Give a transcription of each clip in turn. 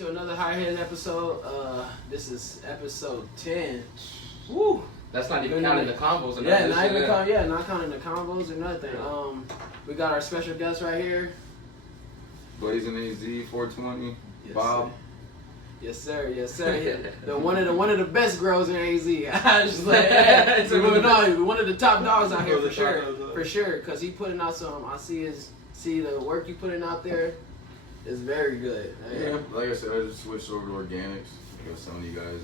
to another HighHead episode. This is episode 10. Woo! That's not even counting the combos. And Yeah, not counting the combos or nothing. We got our special guest right here. Blazin HZ 420. Yes, Bob. Sir. Yes, sir. Yes, sir. The one of the best girls in AZ. I just like, one of the top dogs out here for sure. For sure, cause he putting out some. I see the work you putting out there is very good. Yeah, like I said, I just switched over to organics. I was telling you guys,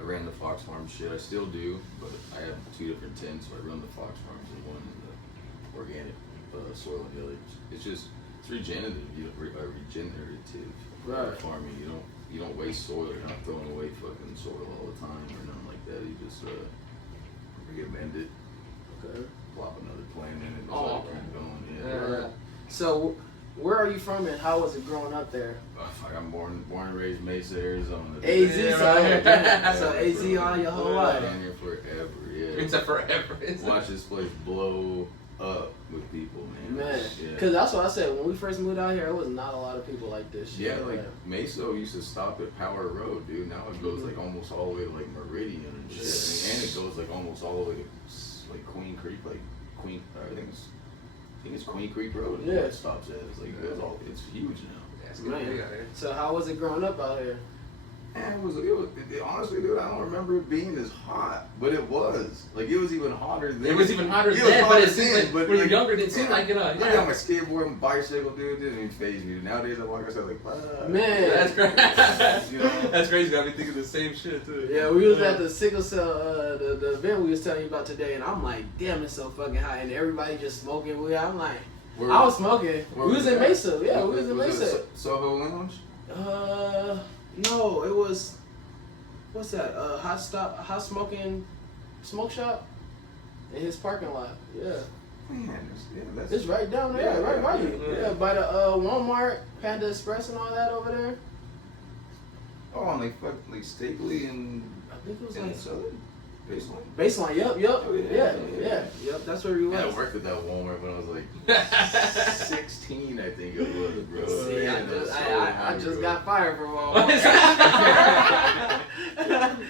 I ran the Fox Farm shit. I still do, but I have two different tents. So I run the Fox Farms and one in the organic soil and village. It's regenerative. Regenerative. Right. Farming. You don't waste soil. You're not throwing away fucking soil all the time or nothing like that. You just recommend it. Okay. Plop another plant in it. Keep going. Yeah. Right. So, where are you from and how was it growing up there? I'm born and raised Mesa, Arizona. AZ, Yeah, so AZ all your whole life. Been here forever, yeah. It's a forever. Watch this place blow up with people, man. Because that's what I said. When we first moved out here, it was not a lot of people like this. Yeah, like Mesa used to stop at Power Road, dude. Now it goes like almost all the way to like Meridian and shit. And it goes like almost all the way to like Queen Creek, I think it's Queen Creek Road. Yeah. It stops at. It's like it's huge now. Man. So how was it growing up out here? And honestly, dude, I don't remember it being as hot, but it was. Like, it was even hotter then. It was even hotter then, but it seemed like when you're younger, it didn't seem like it. I got my skateboard and bicycle, dude. It didn't even faze me. Nowadays, like I said, like, man, that's crazy. You know? That's crazy. Got me thinking the same shit too. Yeah, we was at the sickle cell, the event we was telling you about today, and I'm like, damn, it's so fucking hot, and everybody just smoking. I'm like, I was smoking. We was in Mesa. Yeah, we was in Mesa. Soho Lounge? No, it was. What's that? Hot smoking smoke shop in his parking lot. Yeah. Man, that's it's right down there. Yeah, by the Walmart, Panda Express, and all that over there. Oh, and like Stapley and I think it was like Southern Baseline. Yep. Oh, yeah. Yep. That's where we was. I worked at that Walmart when I was like 16, I think it was, bro. See, I just got fired from Walmart.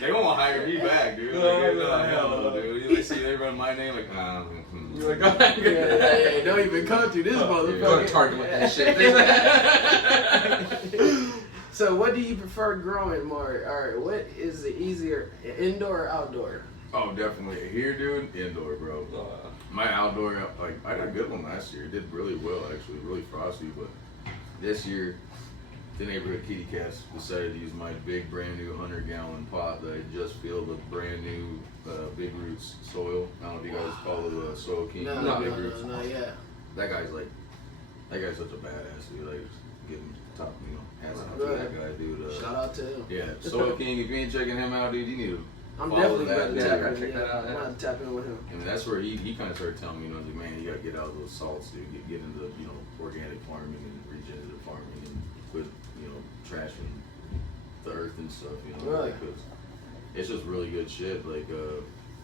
They won't hire me back, dude. Like, hell no, dude. They see they run my name, like, You're like, oh, yeah, don't even come to this motherfucker. Go to Target with that shit. So, what do you prefer growing more? All right, what is the easier, indoor or outdoor? Oh, definitely. Here, dude, indoor, bro. My outdoor, like, I got a good one last year. It did really well, actually, really frosty. But this year, the neighborhood kitty cats decided to use my big, brand new 100-gallon pot that I just filled with brand new Big Roots soil. I don't know if you guys follow the Soil King. No, Roots. yeah. That guy's such a badass, dude. Like, getting top, hats out to that guy, dude. Shout out to him. Yeah, Soil King. If you ain't checking him out, dude, you need to. I'm definitely gonna check that out. I'm gonna tap in with him. And that's where he kind of started telling me, like, man, you gotta get out of those salts, dude. Get into organic farming and regenerative farming and quit trashing the earth and stuff, Right. because it's just really good shit. Like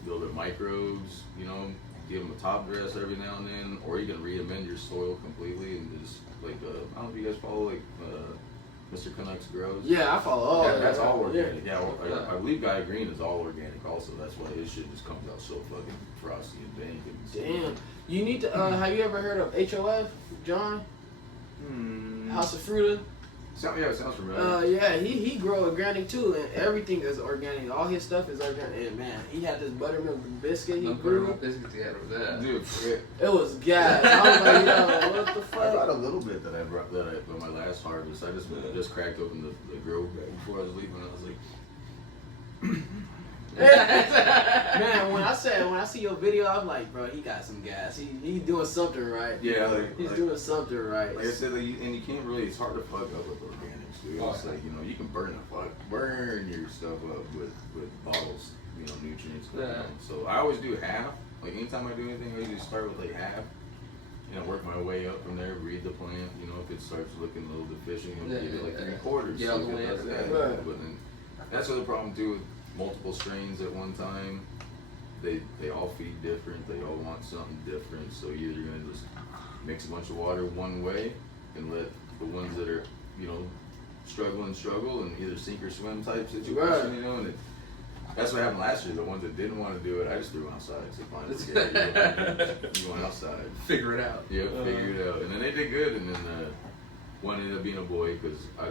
build up microbes, give them a top dress every now and then, or you can re-amend your soil completely and just like I don't know if you guys follow Mr. Canucks Grows. Yeah, I follow all that. That's all organic. Yeah, I believe Guy Green is all organic also. That's why his shit just comes out so fucking frosty and dank. Damn. You need to, have you ever heard of HOF, John? House of Fruta? It sounds familiar. Yeah, he grow organic too, and everything is organic. All his stuff is organic. And man, he had this buttermilk biscuit he grew. Buttermilk biscuits he had over there. Dude, it was gas. I was like, yo, what the fuck? I brought a little bit that I on my last harvest. I just cracked open the grow bag before I was leaving. I was like, man, when I see your video, I'm like, bro, he got some gas. He's doing something right. Yeah, he's doing something right. Like I said, and you can't really. It's hard to fuck up with organics, dude. It's like you can burn your stuff up with bottles, nutrients. Yeah. So I always do half. Like anytime I do anything, I usually start with like half. Work my way up from there. Read the plant. If it starts looking a little deficient, give it like 3/4. Yeah, But then that's the other problem too with multiple strains at one time. They all feed different. They all want something different. So you're either gonna just mix a bunch of water one way and let the ones that are struggle, and either sink or swim type situation, Right. you know. And that's what happened last year. The ones that didn't want to do it, I just threw them outside. So fine, you went outside. Figure it out. Yeah, figure it out. And then they did good, and then one ended up being a boy because I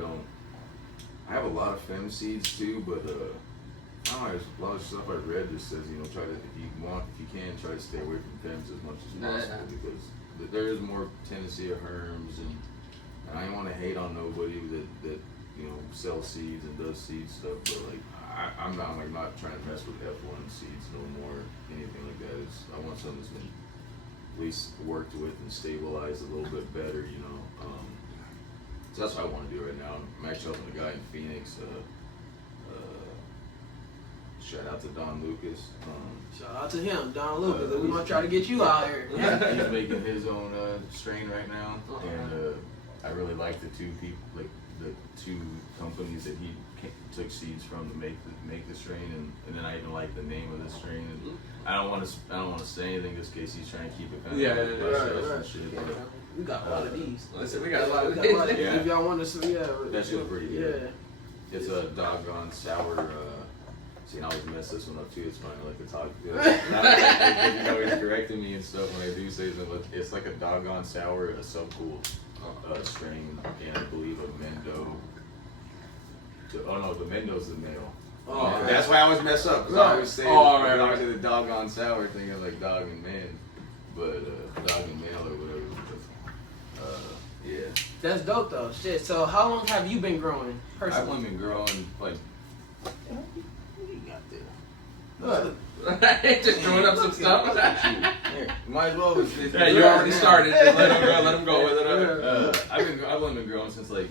have a lot of fem seeds too, but I don't know, there's a lot of stuff I read that says, you know, try to, if you can, try to stay away from fems as much as possible because there is more tendency of herms, and I don't want to hate on nobody that you know sells seeds and does seed stuff, but like I'm like not trying to mess with F1 seeds no more, anything like that. I want something that's been at least worked with and stabilized a little bit better, you know. So that's what I want to do right now. I'm actually helping a guy in Phoenix. Shout out to Don Lucas. Shout out to him, Don Lucas. We're gonna try to get you out here. He's making his own strain right now, and I really like the two companies that he took seeds from to make the strain, and then I even like the name of the strain. And I don't want to say anything just in case he's trying to keep it kind of right. shit. Yeah, we got a lot of these. Listen, we got a lot of Yeah. If y'all want to see, That shit's pretty good. Yeah. It's a doggone sour. See, I always mess this one up too. It's funny, I like to talk. He's always correcting me and stuff when I do say something. It's like a doggone sour, a so-cool strain, and I believe a Mendo. Oh no, the Mendo's the male. Oh, that's why I always mess up. Cause I always say the doggone sour thing of like dog and man, but dog and male or whatever. Yeah. That's dope though. Shit. So how long have you been growing personally? I've only been growing like. What do you got there? Look. Just throwing up some stuff. Here, might as well. Yeah, you already started. Just let him go with it. I've only been growing since like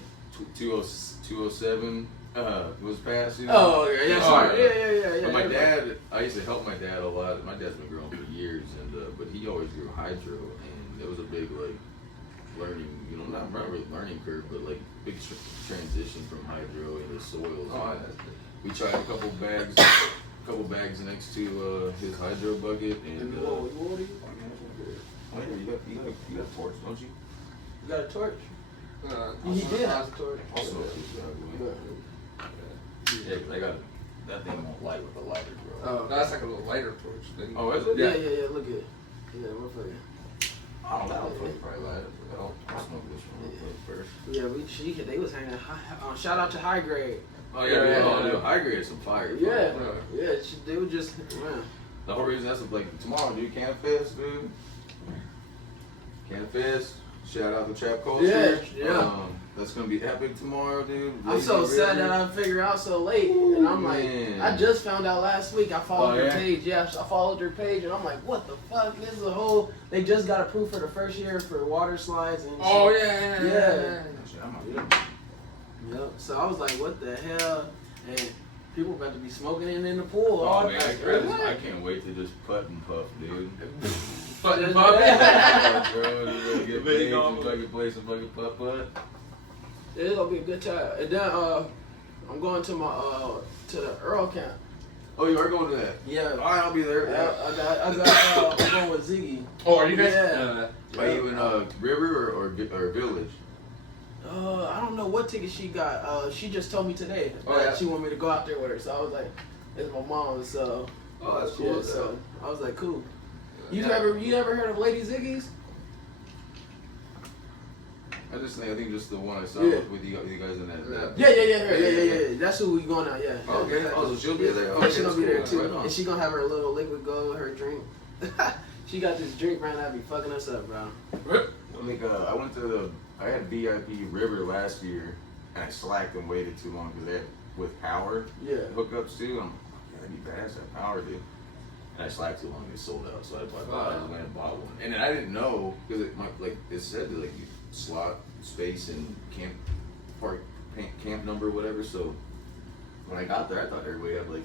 207 was past. You know? Oh yeah, sorry. Yeah. But my dad, I used to help my dad a lot. My dad's been growing for years, and but he always grew hydro, and it was a big like learning, you know, not really learning curve, but like big transition from hydro into soils. We tried a couple bags next to his hydro bucket, and what do you? you got a torch, don't you? You got a torch? He did have a torch. Also, yeah, 'cause I got that thing won't light with a lighter, bro. Oh, No, that's like a little lighter torch thing. Oh, is it? yeah. Look at it. Yeah, we'll play. Oh, that'll probably light it. I'll smoke this one real quick first. Yeah, they was hanging. Shout out to High Grade. Oh yeah. High grade is some fire. Yeah, they were just man. The whole reason that's like tomorrow, dude. Camp Fest, dude. Camp Fest. Shout out to Trap Culture. Yeah. That's gonna be epic tomorrow, dude. I'm so sad that I figured out so late, and I'm like, I just found out last week. I followed her page. Yeah, I followed her page, and I'm like, what the fuck? This is a whole. They just got approved for the first year for water slides and. Oh shit. yeah. Yep. So I was like, what the hell? And people about to be smoking in the pool. Oh man, I can't wait to just putt and puff, dude. Putt and puff. Bro, just get paid, some fucking play some fucking putt. It's gonna be a good time. And then I'm going to my to the Earl camp. Oh, you are going to that? Yeah. All right, I'll be there. I got I'm going with Ziggy. Oh, are you guys? Yeah. Are you in River or Village? I don't know what ticket she got. She just told me today that she wanted me to go out there with her. So I was like, it's my mom. So that's cool. Yeah, so I was like, cool. You ever heard of Lady Ziggy's? I think just the one I saw with you guys in that. Yeah. That's who we going out. Yeah. Okay. Oh, so she'll be there. Yeah, she's gonna be there too, Right, and she gonna have her little liquid gold, her drink. She got this drink right now, be fucking us up, bro. I had VIP River last year, and I slacked and waited too long because they had with power hookups too. I'm like, that'd be badass that power, dude. And I slacked too long, they sold out, so I just went and bought one. And then I didn't know because it said that like you slot space and camp number, whatever. So when I got there, I thought everybody had like,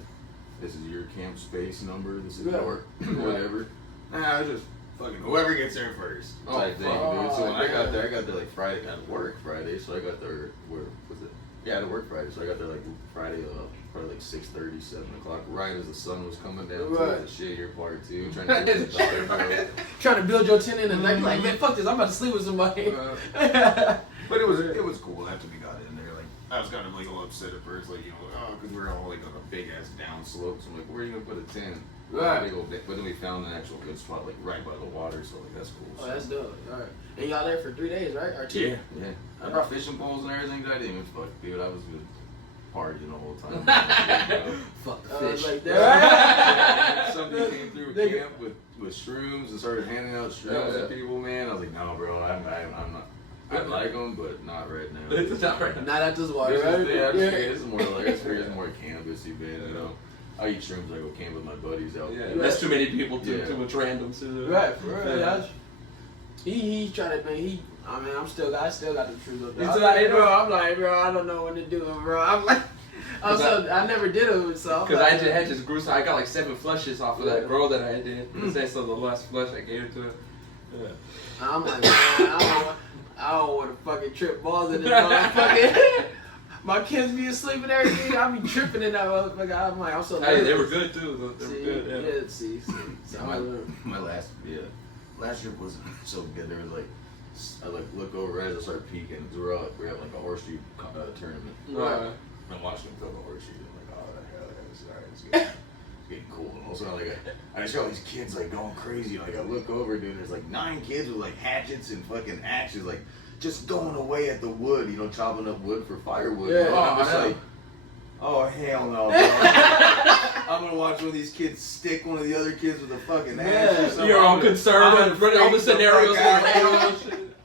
this is your camp space number, this is your whatever. Nah, I just fucking whoever gets there first type thing, dude. So when I got there like Friday. I had to work Friday, so I got there. Where was it? Yeah, I had to work Friday, so I got there like Friday, probably like 6:30, 7 o'clock, right as the sun was coming down. To the shittier part too, trying to get the dollar, bro. Trying to build your tent in the night. Like, man, fuck this. I'm about to sleep with somebody. But it was cool after we got in there. Like I was kind of like a little upset at first, like, you know, oh, because we're all like on a big ass down slope. So I'm like, where are you gonna put a tent? Right. But then we found an actual good spot, like right by the water. So like that's cool. Oh, that's dope. All right. And y'all there for 3 days, right? Or 2? Yeah, yeah. I brought fishing poles and everything. I didn't even fuck, dude. I was good. Partying the whole time. Fuck the fish. like that. Somebody came through a camp with shrooms and started handing out shrooms to people, man. I was like, no, bro, I'm not. I like them, but not right now. It's not right now. Not at this water, right? This is more like it's more cannabisy, man. You know, I eat shrooms. I go camp with my buddies out. Yeah, there. that's too many people. Too much random. Right, for real. Yeah. He tried to, man. I mean, I still got the truth up there. I'm like, bro, I don't know what to do, bro. I'm like, I never did it, so. Because I had just grew, so I got like 7 flushes off of that grow that I did. So the last flush I gave it to it. Yeah. I'm like, man, I don't want to fucking trip balls in this motherfucker. My kids be asleep and everything. I be tripping in that motherfucker. I'm like, I'm so nervous. Hey, they were good too. They were good. Yeah, see. So my last trip wasn't so good. There was like, I like look over as I start peeking. We're at like a horseshoe tournament. Right. I'm watching them throw the horseshoe. I'm like, oh, the hell, it's getting cool. And also, like, I just got all these kids like going crazy. Like, I look over, dude. There's like 9 kids with like hatchets and fucking axes, like just going away at the wood. You know, chopping up wood for firewood. Yeah. And I'm just like, oh hell no, bro. I'm gonna watch one of these kids stick one of the other kids with a fucking axe or something. You're all concerned and running all the scenarios.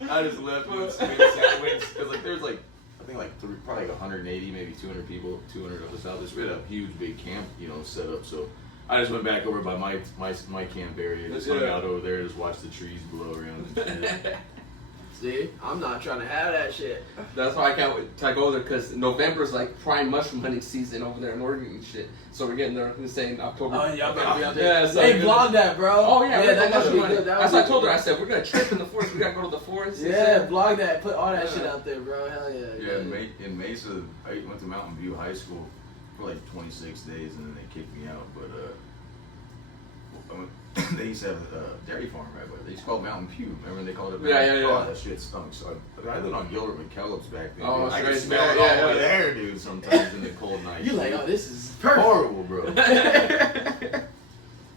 I just left with sandwich because like there's like I think like probably like 180 maybe 200 people, 200 of us out. This we had a huge big camp, you know, set up. So I just went back over by my camp area, just hung out over there, just watched the trees blow around and shit. See, I'm not trying to have that shit. That's why I can't wait to go there, because November is like prime mushroom hunting season over there in Oregon and shit. So we're getting there in saying October. Oh, yeah, better be out there. Yeah, so hey, vlog that, bro. Oh, yeah, that must be good. That's what I told her. I said, we're going to trip in the forest. We got to go to the forest. Yeah, vlog that. Put all that shit out there, bro. Hell yeah. Yeah, in Mesa, I went to Mountain View High School for like 26 days, and then they kicked me out. But they used to have a dairy farm right by there. They used to call it Mountain View. Remember when they called it Mountain View? Oh, that shit stunk. So I lived on Gilbert McKellips back then. Oh, I could smell it all the way there, dude, sometimes in the cold nights. You're like, oh, this is perfect. Horrible, bro.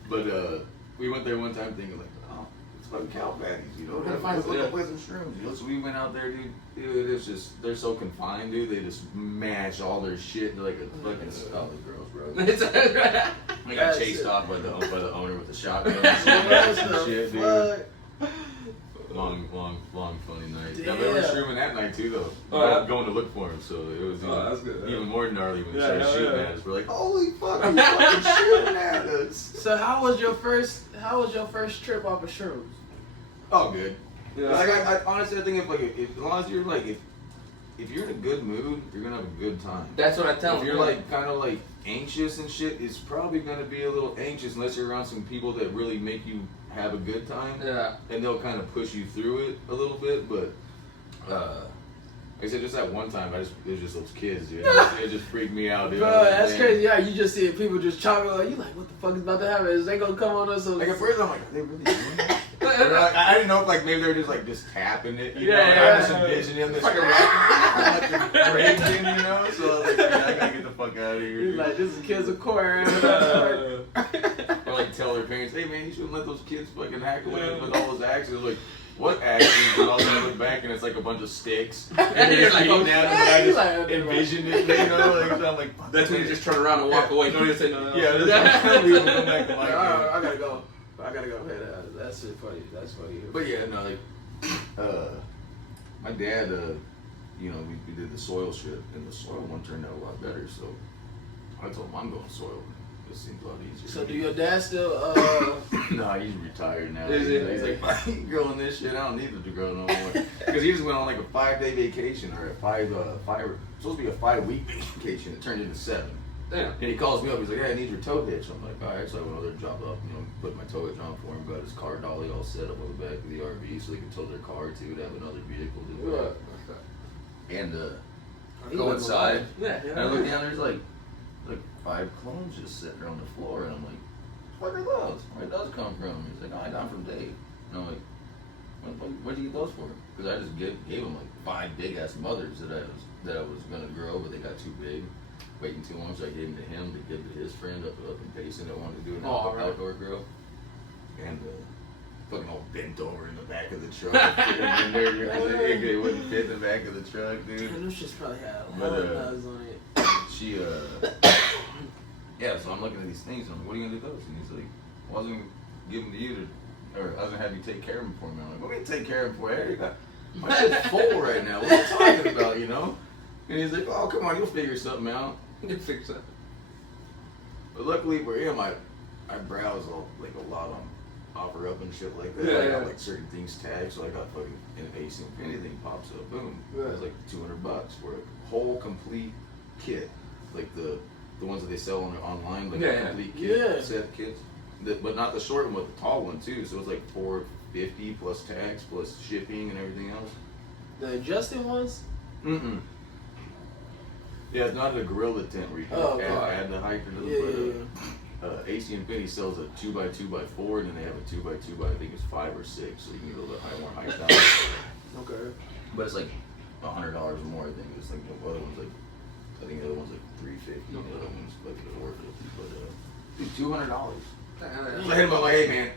But we went there one time thinking like, oh, it's fucking cow patties, you know. We're gonna find some shrooms, you know. So we went out there, dude, it's just, they're so confined, dude. They just mash all their shit. They're like a fucking stuff with girls, bro. I got chased off by the owner with the shotgun. Shit, dude. Long, funny night. Yeah, they were shrooming that night too, though. Going to look for him, so it was even more gnarly when they started shooting at us. We're like, holy fuck, he's fucking shooting at us. So how was your first trip off of shrooms? Oh, good. Yeah. Like I honestly, I think if as long as you're like if you're in a good mood, you're gonna have a good time. That's what I tell them. If you're like kind of like anxious and shit, it's probably gonna be a little anxious unless you're around some people that really make you have a good time. Yeah. And they'll kind of push you through it a little bit, but like I said, just that one time, it was just those kids, dude. It just freaked me out, dude. Bro, that's crazy. Yeah, you just see people just chopping like, you like, what the fuck is about to happen? Is they gonna come on us? Like at first I'm like, are they really doing that? Like, I didn't know if like maybe they're just tapping it. You know? Yeah. I'm just envisioning this like breaking, you know. So like, I gotta get the fuck out of here. He's like, this is kids of choir. Or like tell their parents, hey man, you shouldn't let those kids fucking hack away with all those axes. Like, what axes? And all of a sudden I look back and it's like a bunch of sticks. And you're like, oh, yeah, I just like, envisioned it, you know. Like, so I'm like, fuck. That's when you just turn around and walk away. Don't even say no. Yeah, that's why I leave and come back to my I gotta go. Hey, that's it funny. That's funny. But yeah, no, like, my dad, you know, we did the soil strip, and the soil one turned out a lot better. So I told him I'm going soil. It seems a lot easier. So do your dad still? No, he's retired now. Is he's like, I ain't growing this shit. I don't need it to grow no more. Because he just went on like a 5-day vacation or supposed to be a 5-week vacation. It turned into 7. Yeah. And he calls me up. He's like, hey, I need your tow hitch. I'm like, all right. So I went over there, dropped off, you know, put my tow hitch on for him. Got his car dolly all set up on the back of the RV so they could tow their car too to have another vehicle to do it. And go inside. Yeah. And I look down. There's like 5 clones just sitting there on the floor, and I'm like, what are those? Where did those come from? He's like, oh, I got them from Dave. And I'm like, What'd you get those for? Because I just gave him like 5 big ass mothers that I was gonna grow, but they got too big. Waiting too long, so I gave them to him to give to his friend up in Payson that wanted to do an outdoor grow. And fucking all bent over in the back of the truck. And they wouldn't fit in the back of the truck, dude. Man, those just probably had a lot of nuts on it. She yeah, so I'm looking at these things and I'm like, what are you gonna do with those? And he's like, well, I was gonna give them to you or I was gonna have you take care of them for me. I'm like, what do you take care of them for? Hey, my shit's full right now. What are you talking about, you know? And he's like, oh, come on, you'll figure something out. You fix that. But luckily for him, I browse like a lot on OfferUp and shit like that. Yeah, I got yeah. like certain things tagged, so I got fucking an Ace Infinity pops up, boom. Right. It was like $200 for a whole complete kit, like the ones that they sell online, like a complete kit, set kits. But not the short one, but the tall one too. So it was like $450 plus tax plus shipping and everything else. The adjusted ones? Yeah, it's not a gorilla tent where you can add the hiker to the AC Infinity sells a 2x2x4, and then they have a 2x2x I think it's 5 or 6, so you can get a little more height down. Okay. But it's like $100 more. I think it's like the other one's like, I think the other one's like $350. The other one's like $450. But dude, $200. So I hit him up like, hey man,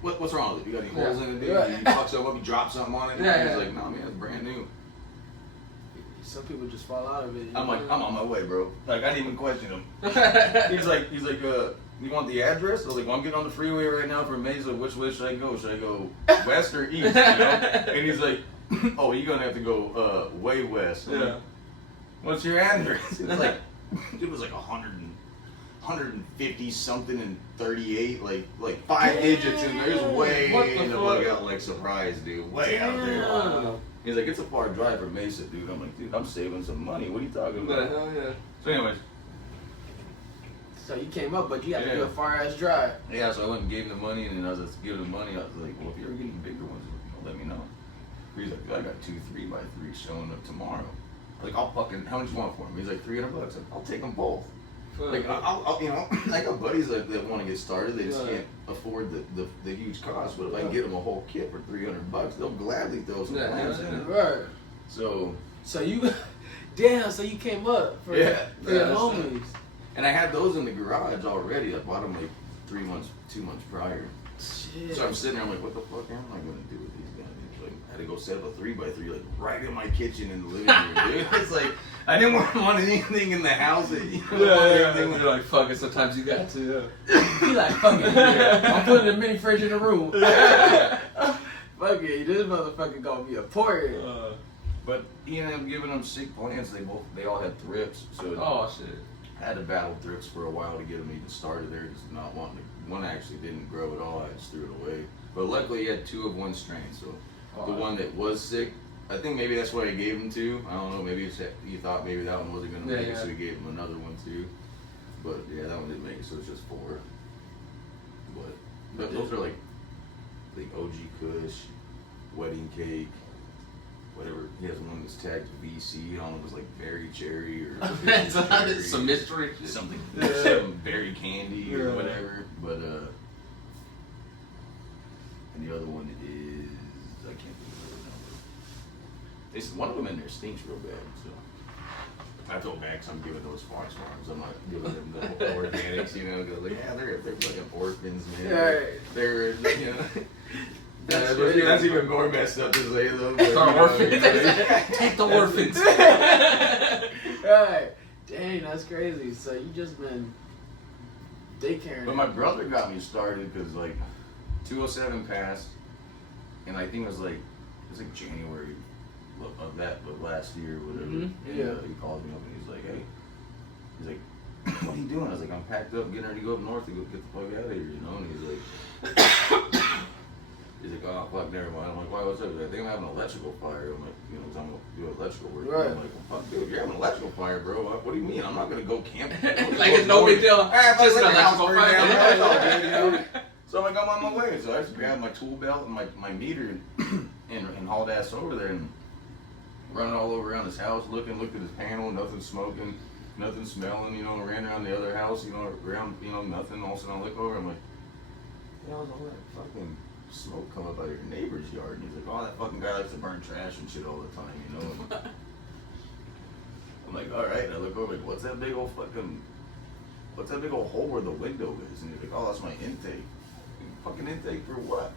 what's wrong with it? You got any holes in it? Dude? You fuck something up, you drop something on it? He's like, no man, it's brand new. Some people just fall out of it. I'm like, I'm on my way, bro. Like, I didn't even question him. he's like, you want the address? I was like, well, I'm getting on the freeway right now from Mesa. Which way should I go? Should I go west or east? You know? And he's like, oh, you're gonna have to go way west. I'm like, what's your address? It's like, it was like 150 something and 38, like 5 digits, and there's way in the fuck out, like surprise, dude, way out there. Wow. He's like, it's a far drive from Mesa, dude. I'm like, dude, I'm saving some money. What are you talking about? Hell yeah. So, anyways. So you came up, but you had to do a far ass drive. Yeah, so I went and gave him the money, and then I was just giving him the money. I was like, well, if you're getting bigger ones, let me know. He's like, I got 2 3x3 showing up tomorrow. Like, I'll fucking, how much you want for him? He's like, $300. Like, I'll take them both. Like, I'll you know, I got buddies that want to get started. They just can't afford the huge cost. But if I can get them a whole kit for $300, they'll gladly throw some plants in it. Right. So you, damn. So you came up for your homies. And I had those in the garage already. I bought them like 2 months prior. Shit. So I'm sitting there, I'm like, what the fuck am I gonna do with these guys? Like, I had to go set up a 3x3 like right in my kitchen in the living room, dude. It's like I didn't want anything in the house that everything was like, fuck it, sometimes you got to. He like, fuck it. I'm putting a mini fridge in the room. Fuck it, this motherfucker gonna be a porter. But he ended up giving them sick plants. They all had thrips. So shit. I had to battle thrips for a while to get them even started there. Just not wanting to. One actually didn't grow at all. I just threw it away. But luckily he had 2 of one strain. So the one that was sick, I think maybe that's what I gave him to. I don't know. Maybe he thought maybe that one wasn't gonna make it, so he gave him another one too. But yeah, that one didn't make it, so it's just 4. But those are like OG Kush, Wedding Cake, whatever. He has one that's tagged VC. I don't know if it was like berry cherry or some mystery, something, some berry candy or whatever. But and the other one is I can't think of the number. They said one of them in there stinks real bad. So I told Max I'm giving those Fox Farms. I'm not giving them the organics. You know, because like they're fucking orphans, man. They're you know. That's even more messed up to say though. Orphans. Take the orphans. Right. Dang, that's crazy. So you just been daycaring. But my brother got me started because like 207 passed, and I think it was like January of last year or whatever. Mm-hmm. And, he called me up and he's like, hey, what are you doing? I was like, I'm packed up, getting ready to go up north to go get the fuck out of here, you know. And he's like. He's like, oh, fuck, never mind. I'm like, why, what's up? He's like, I think I'm having an electrical fire. I'm like, you know, I'm going to do electrical work. Right. I'm like, well, fuck, dude, you're having an electrical fire, bro. What do you mean? I'm not going to go camping. Like it's no big deal. Just an electrical fire. That's all good, you know? So I'm like, I'm on my way. So I just grabbed my tool belt and my meter and hauled ass over there and running all over around his house, looked at his panel, nothing smoking, nothing smelling, you know, ran around the other house, you know, around, you know, nothing. All of a sudden I look over, I'm like, what the hell's all that fucking smoke come up out of your neighbor's yard. And he's like, oh, that fucking guy likes to burn trash and shit all the time, you know? I'm like, all right. And I look over, like, what's that big old hole where the window is? And he's like, oh, that's my intake. Fucking intake for what?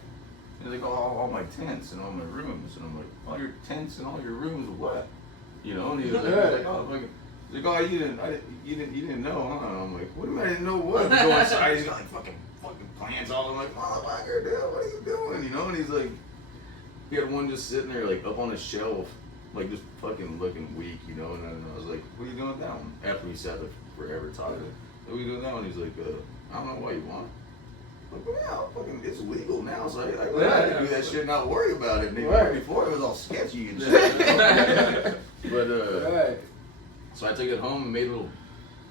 And he's like, oh, all my tents and all my rooms. And I'm like, all your tents and all your rooms, what? You know? And he's like, oh, fucking. He's like, oh, you didn't know, huh? And I'm like, what do you mean I didn't know what? I go inside, he's got like fucking plants all. I'm like, motherfucker, dude, what are you doing? You know? And he's like, he had one just sitting there, like up on a shelf, like just fucking looking weak, you know? And I was like, what are you doing with that one? After we sat there forever talking, what are you doing with that one? He's like, I don't know why you want it. I'm like, well, yeah, fucking, it's legal now, so I can do that shit and not worry about it. And before it was all sketchy and shit. But, so I took it home and made a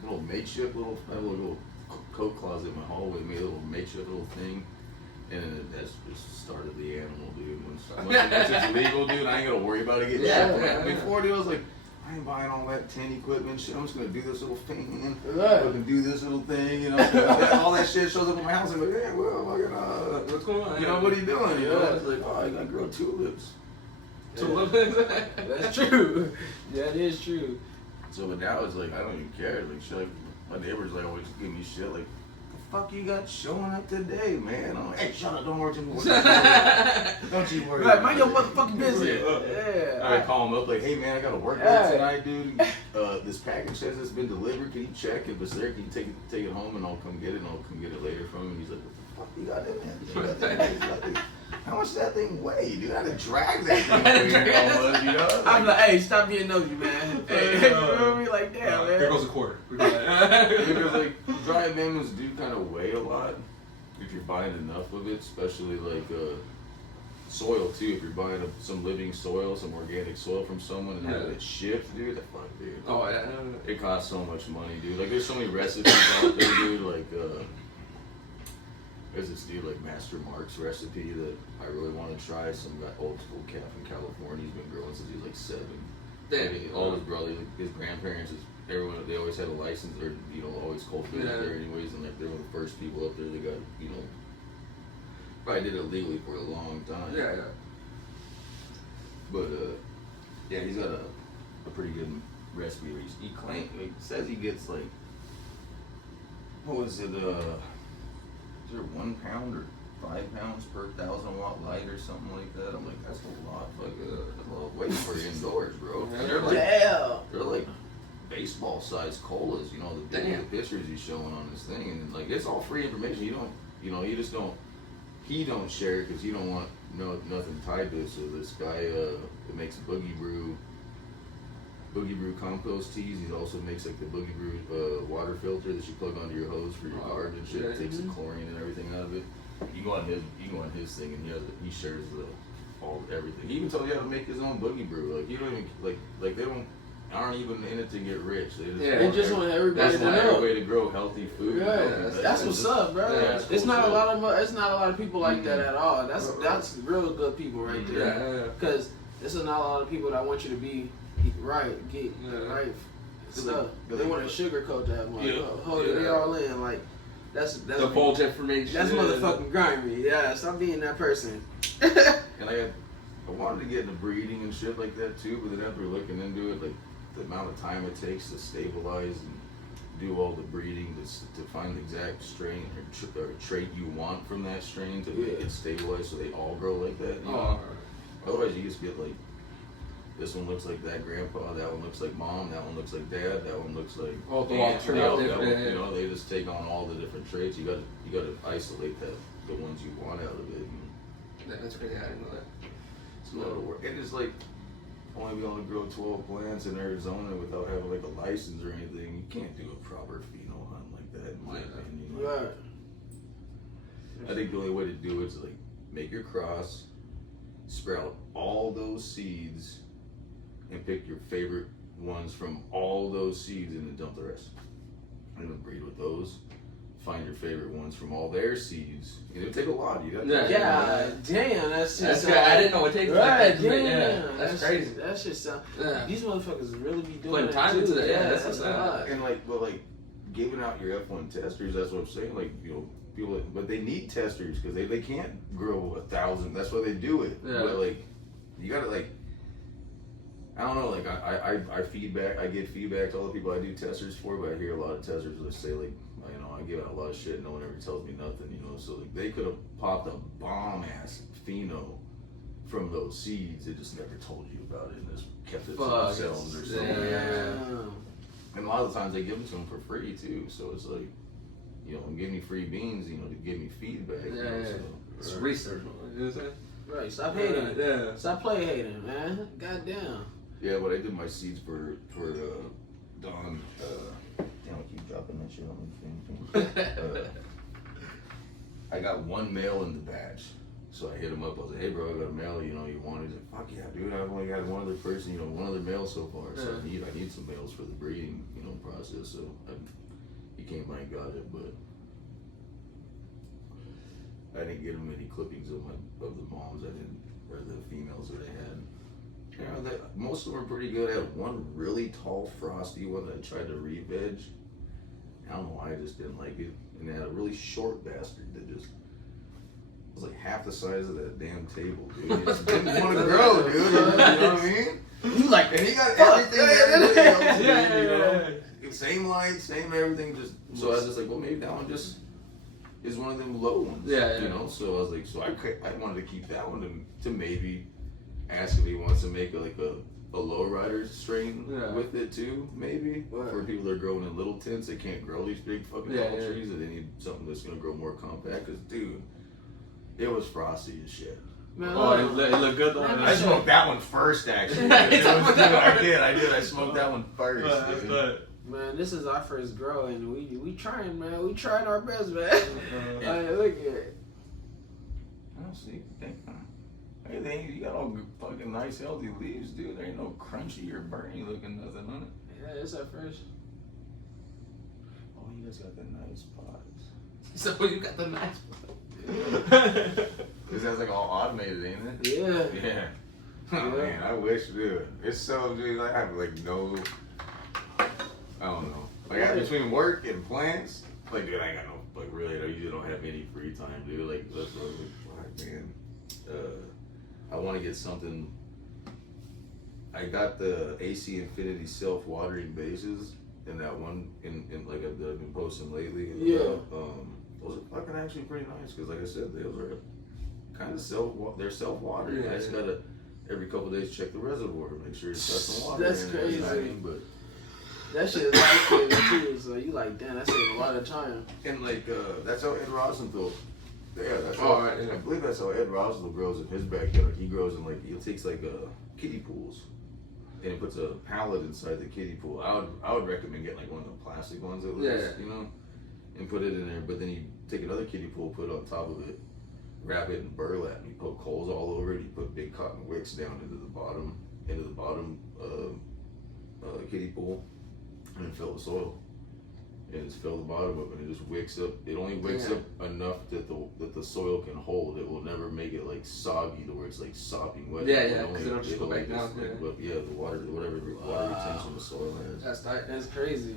little makeshift I have a little coat closet in my hallway, made a little makeshift little thing, and then that's just started the animal, dude. Once it's legal, dude, I ain't gonna worry about it getting shit. Before, dude, I was like, I ain't buying all that tent equipment shit. I'm just gonna do this little thing, fucking do this little thing, you know. All that shit shows up in my house, and I'm like, hey, well, fucking, what's going on? You know, what are you doing? You know, I was like, oh, I gotta grow tulips. Tulips? That's true. That is true. So, but now it's like, I don't even care. Like, shit, like, my neighbors like always give me shit like, the fuck you got showing up today, man? I'm like, hey, shut up, don't worry too much. Don't you worry. Right, mind your motherfucking business. Yeah. I call them up like, hey man, I gotta work late tonight, dude. This package says it's been delivered. Can you check if it's there? Can you take it home and I'll come get it and I'll come get it later from him? And he's like, what the fuck you got in there? How much does that thing weigh? Dude, I had to drag that thing almost, you know? I'm like, hey, stop being nosy, man. Hey, you know me like, damn, man. Here goes a quarter. Because like dried lemons do kind of weigh a lot if you're buying enough of it, especially like soil too. If you're buying some living soil, some organic soil from someone and having it shipped, dude, that fuck, dude. Oh yeah. It costs so much money, dude. Like there's so many recipes out there, dude. Like there's this dude like Master Mark's recipe that I really want to try. Some guy, old school cat from California. He's been growing since he was like 7. Damn. All his brothers, his grandparents, everyone, they always had a license or, you know, always cultivated up there anyways. And like they were the first people up there that got, you know, probably did it legally for a long time. Yeah. But yeah, he's got a pretty good recipe. Where he says he gets like, what was it? Is there 1 pound or 5 pounds per 1,000-watt light or something like that? I'm like, that's a lot. Like a lot of weight for you indoors, bro. And they're like baseball-sized colas. You know, the pictures he's showing on this thing, and like it's all free information. He don't share it because he don't want nothing tied to it. So this guy that makes Boogie Brew compost teas. He also makes like the Boogie Brew water filter that you plug onto your hose for your garden and shit. It takes the chlorine and everything out of it. You go on his thing and he shares everything. He even told you how to make his own Boogie Brew. Like you don't even like they aren't even in it to get rich. They just want everybody to know. Everybody to grow healthy food. Yeah, that's what's up, bro. Yeah, it's not a lot of people like that at all. That's real good people right there. Because there's not a lot of people that want you to be right, right stuff. They want to sugarcoat that one. Hold it all in. Like that's divulge information. That's motherfucking grimy. Yeah, stop being that person. And I wanted to get into breeding and shit like that too, but then after looking into it, like the amount of time it takes to stabilize and do all the breeding to find the exact strain or trait you want from that strain to make it stabilize so they all grow like that. You know? Otherwise, you just get like, this one looks like that grandpa, that one looks like mom, that one looks like dad, that one looks like aunt, you know, they just take on all the different traits. You gotta isolate the ones you want out of it. That's crazy. I didn't know that. It's a lot of work. And it's like only be able to grow 12 plants in Arizona without having like a license or anything. You can't do a proper pheno hunt like that, in my opinion. Right. I think the only way to do it is like make your cross, sprout all those seeds, and pick your favorite ones from all those seeds and then dump the rest. And then breed with those. Find your favorite ones from all their seeds. It'll take a lot. Damn, that's just. I didn't know it takes. Right, damn. Yeah, that's crazy. That's just. These motherfuckers really be doing putting time into that. Yeah, that's a lot. And like, but like, giving out your F1 testers. That's what I'm saying. Like, you know, people, but they need testers because they can't grow 1,000. That's why they do it. Yeah. But like, you gotta like, I don't know. Like I feedback. I get feedback to all the people I do testers for, but I hear a lot of testers that say like, you know, I give out a lot of shit. No one ever tells me nothing. You know, so like, they could have popped a bomb ass pheno from those seeds. They just never told you about it and just kept it to themselves or something. Yeah. And a lot of the times they give them to them for free too. So it's like, you know, give me free beans, you know, to give me feedback. Yeah, you know, yeah. so, It's research. You know what I'm saying? Right, stop hating. Yeah. Stop play hating, man. Goddamn. Yeah, but I did my seeds for Don. Damn, I keep dropping that shit on my thing. I got one male in the batch. So I hit him up. I was like, hey, bro, I got a male. You know, you want it? He's like, fuck yeah, dude. I've only got one other person. You know, one other male so far. So I need some males for the breeding, you know, process. So he came by and got it, but I didn't get him any clippings of the moms. I didn't, or the females that I had. You know, most of them are pretty good. I had one really tall, frosty one that I tried to re-veg. I don't know why I just didn't like it. And they had a really short bastard that just was like half the size of that damn table, dude. He just didn't want to grow, dude. You know what I mean? You like, and he got everything that everybody else did, Yeah, you know? yeah. Same light, same everything. Just so I was just like, well, maybe that one just is one of them low ones. Yeah. You know. So I was like, so I wanted to keep that one to maybe ask if he wants to make a low rider strain with it too, maybe for people that are growing in little tents. They can't grow these big fucking tall trees, and they need something that's gonna grow more compact. Cause dude, it was frosty as shit. man, It looked good though. I smoked that one first, actually. I did. I smoked that one first. That's dude. good. Man, this is our first grow, and we trying, man. We trying our best, man. Like, look at it. I don't see. Hey, you got all fucking nice, healthy leaves, dude. There ain't no crunchy or burny looking nothing on it. Yeah, it's our first. Oh, you guys got the nice pods. So you got the nice This has like all automated, ain't it? Yeah. Yeah. Oh man, I wish, dude. It's so, dude. I have like no. I don't know. Like between work and plants, like dude, I ain't got no like really. I usually don't have any free time, dude. Like that's what man. I want to get something. I got the AC Infinity self-watering bases in that one in like that I've been posting lately. Yeah. Those are fucking actually pretty nice because, like I said, those are kind of they're self-watering. Yeah, I just gotta every couple of days check the reservoir to make sure it's got some water. That's in crazy. It, but that shit is life saving too. So you like, damn, that saves a lot of time. and like that's how Ed Rosenthal. Yeah, that's Oh, how, right, yeah. I believe that's how Ed Rosenthal grows in his backyard. He grows in like he takes like kiddie pools, and he puts a pallet inside the kiddie pool. I would recommend getting like one of the plastic ones at least, you know, and put it in there. But then you take another kiddie pool, put it on top of it, wrap it in burlap, and you put coals all over it. You put big cotton wicks down into the bottom kiddie pool, and then fill the soil. And just fill the bottom up, and it just wicks up. It only wicks up enough that the soil can hold. It will never make it like soggy to where it's like sopping wet. Because it'll just go back down. But yeah, the water, whatever water retention the soil has. That's tight. That's crazy.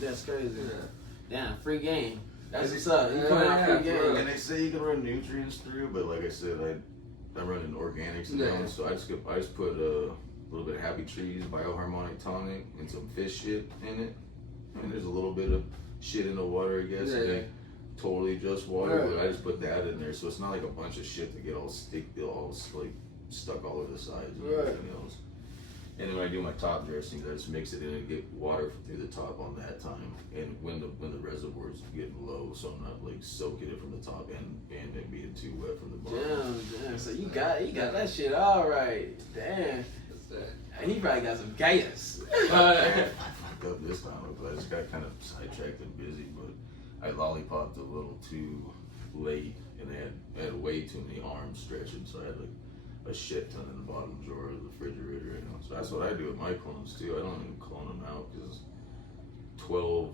That's crazy. Yeah. Damn, free game. That's what's up. You coming out free game. And they say you can run nutrients through, but like I said, I'm running organics now, so I just put a little bit of Happy Trees, bioharmonic tonic, and some fish shit in it. And there's a little bit of shit in the water, I guess. Totally just water, but I just put that in there, so it's not like a bunch of shit to get all like stuck all over the sides and everything else. And then when I do my top dressings, I just mix it in and get water through the top on that time. And when the reservoir's getting low, so I'm not like soaking it from the top and it being too wet from the bottom. Damn. So you got that shit all right. Damn. He probably got some gas. I fucked up this time because I just got kind of sidetracked and busy, but I lollipopped a little too late and I had way too many arms stretching, so I had like a shit ton in the bottom drawer of the refrigerator right now. So that's what I do with my clones too. I don't even clone them out because 12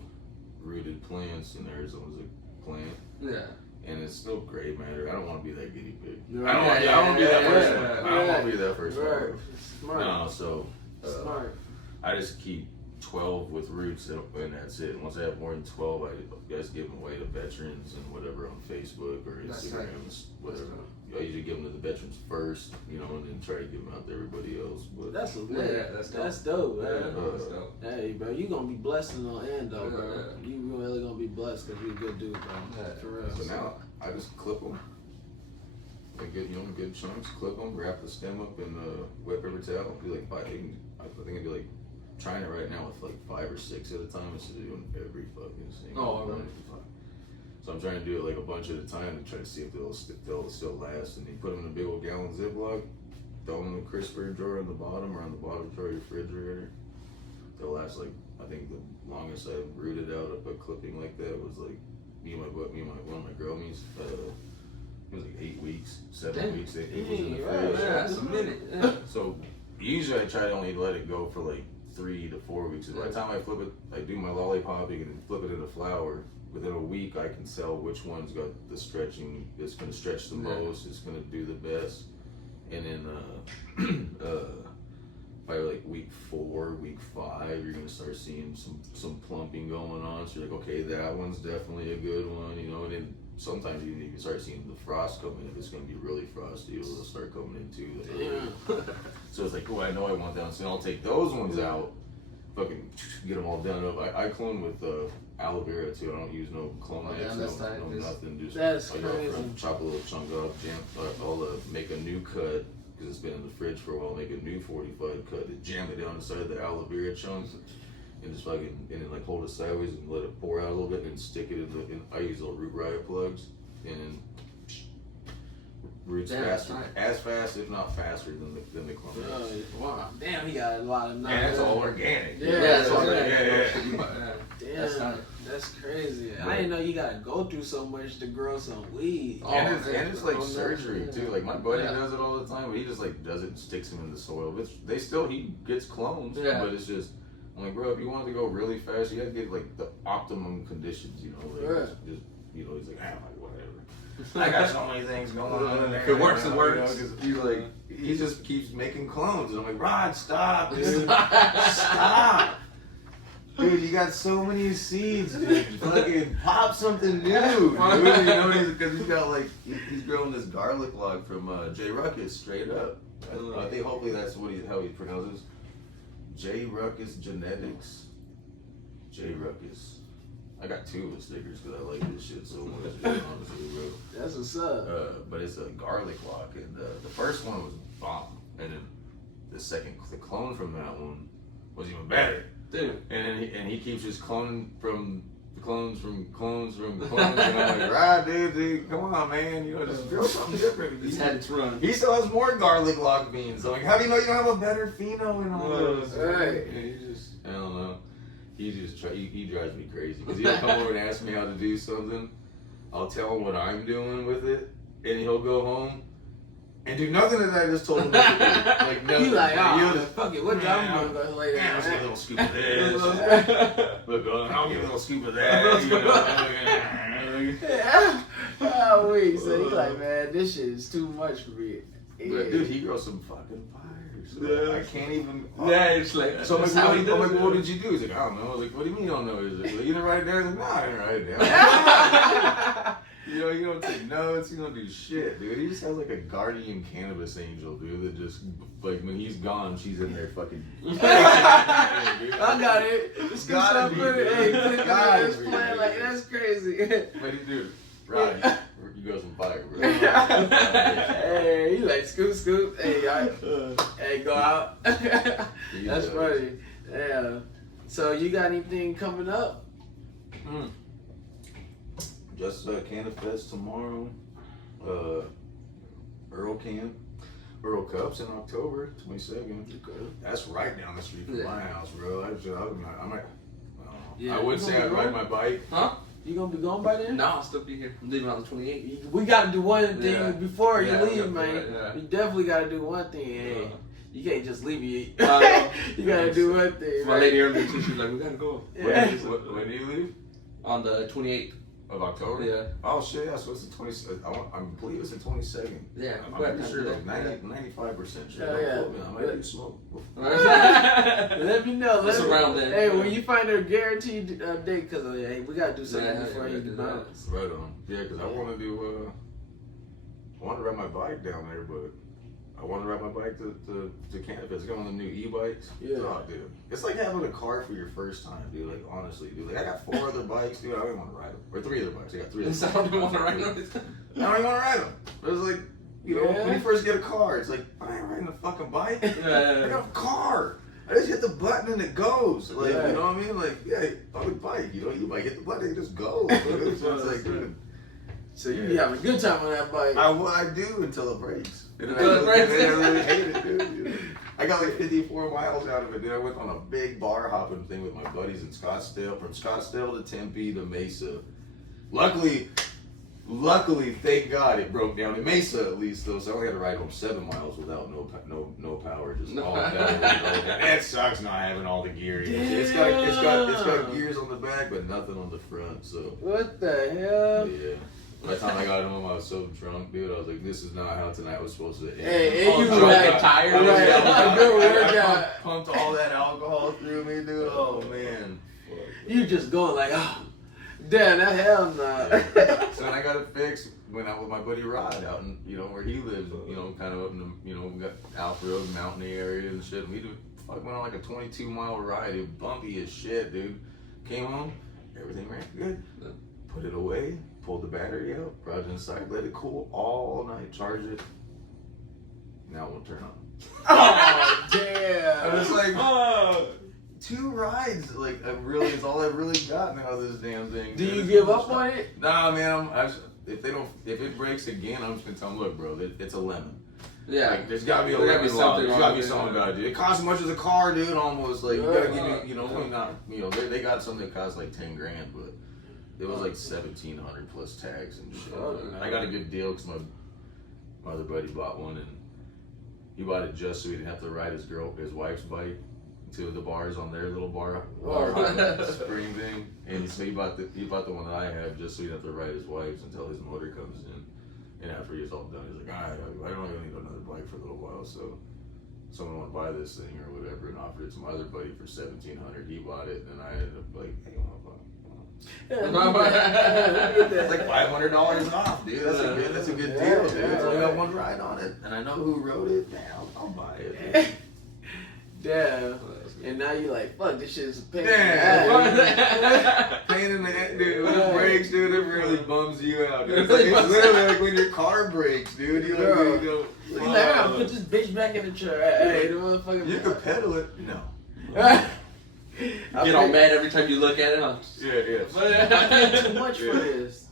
rooted plants and Arizona's a plant. Yeah. And it's still gray matter. I don't want to be that guinea pig. Right. I don't want to be that first one. I don't want to be that first Right. one. Smart. No, so Smart. I just keep 12 with roots, and that's it. Once I have more than 12, I guys give them away to veterans and whatever on Facebook or Instagram, whatever. I usually give them to the veterans first, you know, and then try to give them out to everybody else. But That's lit. That's dope, man. That's dope. Hey, bro, you gonna be blessed in the end, though, bro. You really gonna be blessed because you're a good dude, bro. For real. So now I just clip them. Like good, you know, good chunks. Clip them, wrap the stem up in wet paper towel. Do like I think I do like trying it right now with like 5 or 6 at a time instead of doing every fucking thing. Oh, really? So I'm trying to do it like a bunch at a time and try to see if they'll still last. And you put them in a big old gallon Ziploc, throw them in the crisper drawer on the bottom or on the bottom drawer of your refrigerator. They'll last like, I think the longest I rooted out a clipping like that was like one of my girlmies. It was like 8 weeks, 7 weeks. It was in the fridge. That's a minute. So usually I try to only let it go for like 3 to 4 weeks. And by the time I flip it, I do my lollipopping and flip it into flour. Within a week, I can tell which one's got the stretching. It's going to stretch the most. It's going to do the best. And then by like week 4, week 5, you're going to start seeing some plumping going on. So you're like, okay, that one's definitely a good one, you know. And then sometimes you can start seeing the frost coming. If it's going to be really frosty, it'll start coming in too. So it's like, oh, I know I want that one. So I'll take those ones out, fucking get them all done up. I clone with aloe vera too. I don't use no clone knives, no nothing. Just that's crazy. Chop a little chunk off, I'll make a new cut because it's been in the fridge for a while. Make a new 45 cut and jam it down inside the aloe vera chunks. And just fucking, and then like hold it sideways and let it pour out a little bit and stick it in I use little root riot plugs and then roots faster, as fast if not faster than the clone. Wow, damn, he got a lot of knowledge. And that's all organic. Yeah, That's damn, that's crazy. Yeah. I didn't know you gotta go through so much to grow some weed. And it's like surgery too. Like my buddy does it all the time, but he just like does it and sticks them in the soil. He gets clones, but it's just. I'm like, bro, if you want to go really fast, you gotta get like the optimum conditions, you know. Like, just you know, he's like, like whatever. I got so many things going on in there. If it works, it works. You know, he's like, he just keeps making clones, and I'm like, Rod, stop, dude, stop. Dude, you got so many seeds, dude. Fucking pop something new, dude. You know, because he's got like, he's growing this garlic log from J Ruckus straight up. I think hopefully that's how he pronounces. J Ruckus Genetics. J Ruckus. I got 2 of the stickers because I like this shit so much. Honestly, bro. That's what's up. But it's a garlic lock, and the first one was bomb, and then the clone from that one was even better. Dude. And he keeps just cloning from clones. And I'm like, right, dude, come on, man, you know, just grow something different. He's had its run. He still has more garlic lock beans. I'm like, how do you know you don't have a better pheno in all those? Right. I don't know. He drives me crazy because he'll come over and ask me how to do something. I'll tell him what I'm doing with it, and he'll go home and do nothing that I just told him to do. Like nothing. You like, oh, fuck it, what job I'm gonna go lay down? I'll get a little scoop of this. I'll get a little scoop of that. You know? Oh, wait, so he's like, man, this shit is too much for me. But dude, he grows some fucking fire. So I can't even. It's like. So I'm like, what did you do? He's like, I don't know. I was like, what do you mean you don't know? He's like, well, you didn't write it down. He's like, no, I didn't write it down. You know, you don't take notes. You don't do shit, dude. He just has like a guardian cannabis angel, dude. That just like when he's gone, she's in there fucking. I got it. Just gotta be, plan like that's crazy. But dude, right? You got some fire, bro. Hey, he like scoop. Hey, go out. That's funny. Yeah. So you got anything coming up? Just Canada Fest tomorrow. Earl Cups in October 22nd. That's right down the street from my house, bro. I would say I'd ride my bike. Huh? You gonna be gone by then? No, I'll still be here. I'm leaving on the 28th. We gotta do one thing before you leave, man. Yeah. You definitely gotta do one thing. Hey, you can't just leave me. You gotta do one thing. My lady earlier too, she was like, we gotta go. When do you leave? On the 28th. Of October? Yeah. Oh shit, yeah, so it's the 20, I believe it's the 22nd. Yeah, I'm pretty sure, like 95% sure. Oh, yeah. I might do smoke. Let me know. It's around there. Hey, when you find a guaranteed date, because hey, we got to do something before you bounce. Right on. Yeah, because I want to do, I want to ride my bike down there, but I want to ride my bike to Canada. It's got one of the new e-bikes. Yeah. Oh, dude. It's like having a car for your first time, dude. Like, honestly, dude. Like, I got 4 other bikes, dude. I don't even want to ride them. Or 3 other bikes. I got 3 other bikes. I don't even want to ride them. I don't even want to ride them. It was like, you know, when you first get a car, it's like, I ain't riding a fucking bike. I got a car. I just hit the button and it goes. Like, you know what I mean? Like, yeah, on a bike, you know, you might hit the button and it just goes. So it's like, dude. So you be having a good time on that bike. I do until it breaks. And then Until it breaks. I really hate it, dude. I got like 54 miles out of it, dude. I went on a big bar hopping thing with my buddies in Scottsdale, from Scottsdale to Tempe to Mesa. Luckily, thank God it broke down in Mesa at least though, so I only had to ride home 7 miles without no power, just all pedal. That sucks not having all the gear. It's got gears on the back, but nothing on the front. So what the hell? yeah. By the time I got home, I was so drunk, dude. I was like, "This is not how tonight was supposed to end." Hey, and you drunk like and tired. I pumped all that alcohol through me, dude. Oh man. You just going like, oh, damn, that hell nah. Yeah. So then I got it fixed. Went out with my buddy Rod out in, you know, where he lives, you know, kind of up in the, you know, we got Alpha Road, mountainy area and shit. We went on like a 22-mile ride, dude. Bumpy as shit, dude. Came home, everything ran good. Put it away. Pulled the battery out, brought it inside, let it cool all night, charged it. Now it won't turn on. Oh, damn. I was like, 2 rides, like, it's all I've really gotten out of this damn thing. Do you give up on it? Nah, man, if it breaks again, I'm just gonna tell them, look, bro, it's a lemon. Yeah. Like, there's gotta be a lemon something. There's gotta be something about it, dude. It costs as much as a car, dude, almost. Like, you gotta give me, you know, they got something that costs like 10 grand, but it was like 1,700 plus tags and shit. I got a good deal because my other buddy bought one, and he bought it just so he didn't have to ride his wife's bike to the bars on their little bar spring thing. And so he bought the one that I have just so he didn't have to ride his wife's until his motor comes in. And after he's all done, he's like, I don't even need another bike for a little while, so someone want to buy this thing or whatever, and offered it to my other buddy for 1,700. He bought it, and I ended up like, hey, it's like $500 off, dude. That's a good deal, dude. It's only got 1 ride on it, and I know who wrote it. Now I'll buy it. Dude. Damn. And now you're like, fuck, this shit is a pain. Pain in the ass, dude. When it breaks, dude, it really bums you out, dude. It's literally like when your car breaks, dude. You go. He's like, I gotta put this bitch back in the truck. Hey, the motherfucker. You can pedal it. No. You get all mad every time you look at it. Yeah. I paid too much for this.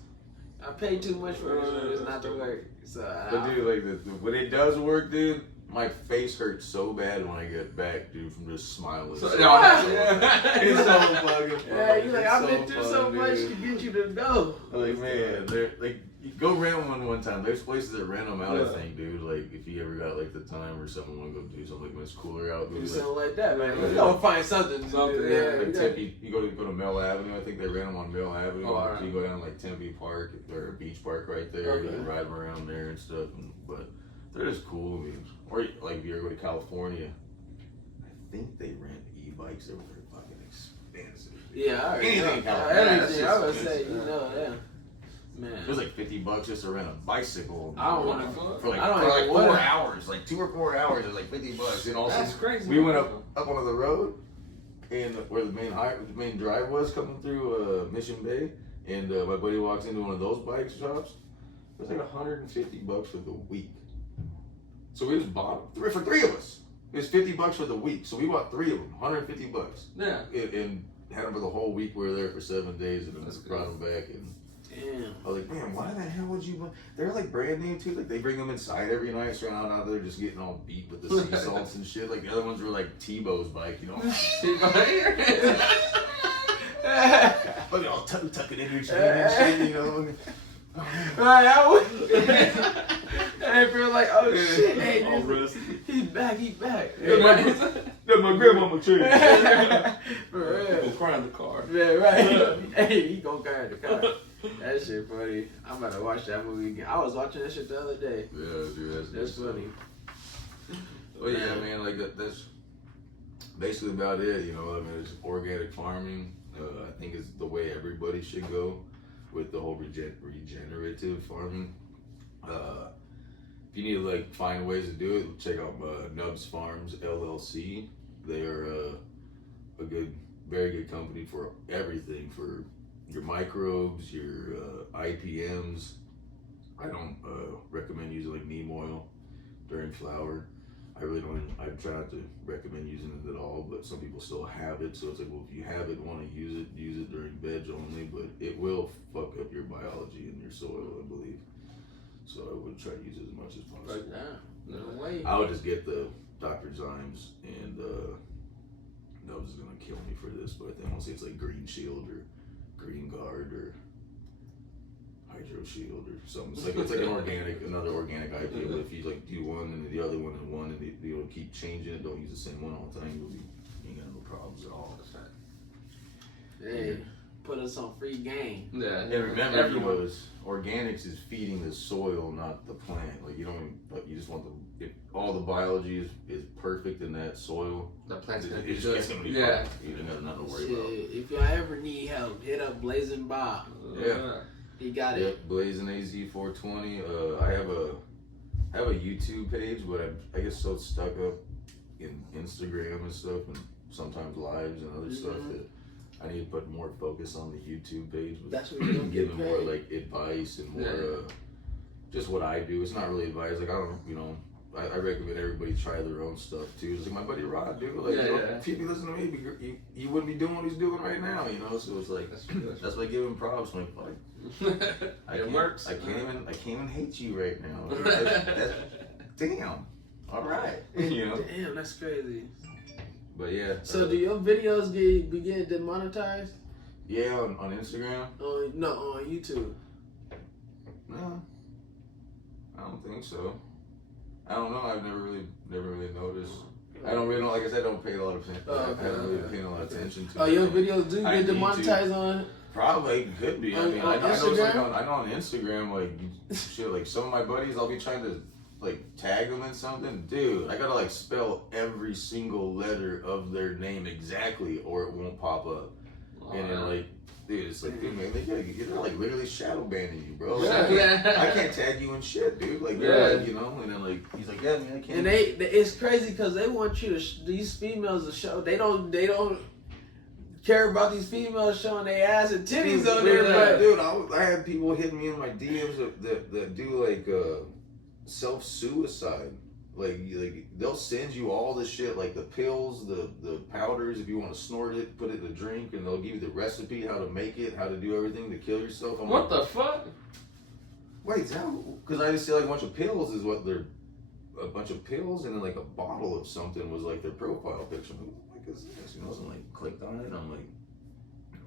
I paid too much for this not to work. So, but dude, like when it does work, dude, my face hurts so bad when I get back, dude, from just smiling. It's so fucking fun. Yeah, you like, I've been through so much to get you to go. Like, man, they're like, you go rent one time. There's places that rent them out, I think, dude. Like, if you ever got like the time or something, want to go do something like when it's cooler out, Do dude, something like that, man. Yeah. You gotta find something. Yeah, like Tempe, you go to Mill Avenue. I think they rent them on Mill Avenue. Oh, right. So you go down to like Tempe Park or Beach Park right there. Okay. You can ride them around there and stuff. But they're just cool. I mean, or like if you ever go to California, I think they rent e-bikes over there. Fucking expensive. Yeah, I already Anything know. California. Everything. I would say, you know, yeah. Man. It was like $50 just to rent a bicycle. I don't want to for like, I don't for like even 4 wanna- hours, like 2 or 4 hours. It was like $50. And also, That's crazy. we went up onto the road, and where the main drive was coming through Mission Bay, and my buddy walks into one of those bike shops. It was like $150 for the week. So we just bought them for 3 of us. It was $50 for the week. So we bought 3 of them, $150. Yeah. And had them for the whole week. We were there for 7 days, and then brought them back. And damn. I was like, man, why the hell would you buy? They're like brand new too. Like they bring them inside every night, so I'm out there just getting all beat with the sea salts and shit. Like the other ones were like Tebow's bike, you know. But all tuck it in your chin and shit, you know. Right, I feel like, oh shit, hey, he's back. That's my grandmama tree. For real. We'll cry in the car. Yeah, right. Hey, he gonna cry in the car. That shit funny. I'm about to watch that movie again. I was watching that shit the other day. Yeah, dude, That's funny. Well, yeah, man, like that's basically about it. You know, I mean, it's organic farming. I think it's the way everybody should go with the whole regenerative farming. If you need to like find ways to do it, check out Nubs Farms LLC. They are a good, very good company for everything, for your microbes, your IPMs. I don't recommend using like neem oil during flower. I really don't. I try not to recommend using it at all, but some people still have it. So it's like, well, if you have it, want to use it during veg only. But it will fuck up your biology in your soil, I believe. So I would try to use it as much as possible. No way. I would just get the Dr. Zymes, and Nubs is gonna kill me for this, but I think I want to say it's like Green Shield or Green Guard or Hydro Shield or something. It's like another organic idea. But if you like do one and the other one and one, and you don't keep changing it, don't use the same one all the time, you ain't got no problems at all. Hey, put us on free game. Yeah. And remember, you know, organics is feeding the soil, not the plant. Like you don't, but you just want all the biology is perfect in that soil. The plant's gonna be It's good. gonna be Yeah. perfect. You don't have nothing to worry Shit, about. if y'all ever need help, hit up Blazin Bob. Yeah. He got it. Yep, Blazin AZ 420. I have a YouTube page, but I get so stuck up in Instagram and stuff, and sometimes lives and other stuff that I need to put more focus on the YouTube page. That's what you're gonna giving get more paid. like advice and more just what I do. It's not really advice. Like I don't, you know. I recommend everybody try their own stuff too. It's like my buddy Rod, dude. Like, you know, if you listen to me, you wouldn't be doing what he's doing right now, you know. So it's like that's why I give him props. I'm like, It works. I can't even hate you right now. Damn. All right. You know. Damn, that's crazy. But yeah. So do your videos get demonetized? Yeah, on Instagram. No, on YouTube. No, I don't think so. I don't know. I've never really noticed. I don't really know. Like I said, I don't pay a lot of attention. I haven't really paid a lot of attention to. Oh, your videos do get demonetized on? Probably could be. I mean, I know on Instagram, like shit, like some of my buddies, I'll be trying to like tag them in something. Dude, I gotta like spell every single letter of their name exactly, or it won't pop up. And then like, dude, it's like, dude, man, they're like literally shadow banning you, bro. Like, I can't tag you in shit, dude. Like, like, you know. And then like, he's like, yeah, man, I can't. And it's crazy because they want you to these females to show. They don't care about these females showing their ass and titties on there. But dude, I had people hitting me in my DMs that do like self-suicide. Like they'll send you all the shit, like the pills, the powders, if you want to snort it, put it in a drink, and they'll give you the recipe, how to make it, how to do everything to kill yourself. I'm what like, the fuck? Wait, because I just see like a bunch of pills is what they're, a bunch of pills, and then like a bottle of something was like their profile picture. I'm like, what the heck is this? You know, so I'm like clicked on it, and I'm like